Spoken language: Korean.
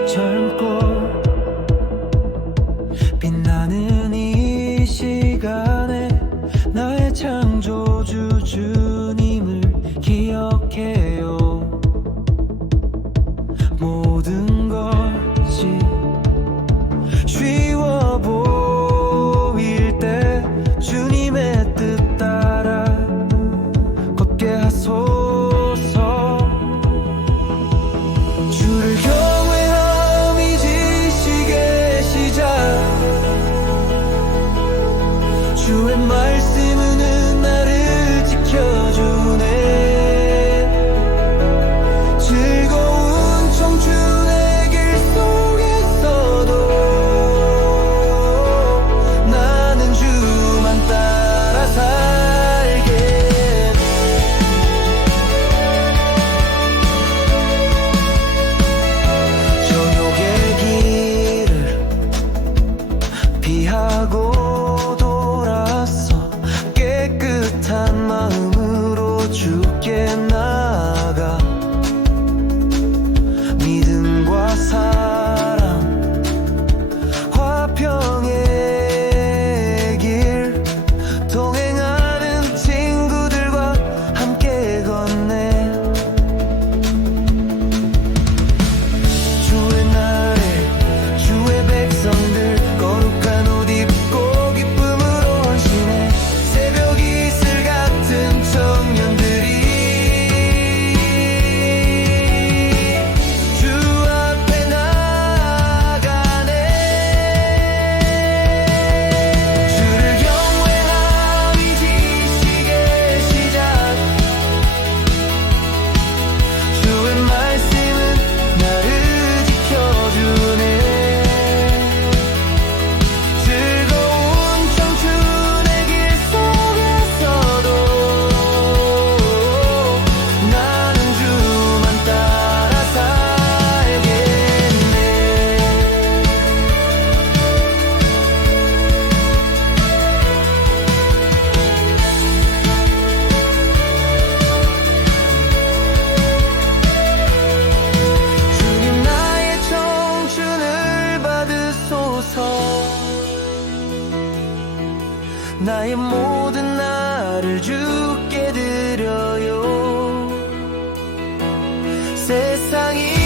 품고 빛나는 이 시간에 나의 창조주 주님을 기억해요. 모든 것이 쉬워 보일 때 주님의 뜻 따라 걷게 하소 말씀은 나를 지켜주네. 즐거운 청춘의 길 속에서도 나는 주만 따라 살게. 저녁의 길을 피하고 you 나의 모든 나를 주께 드려요. 세상이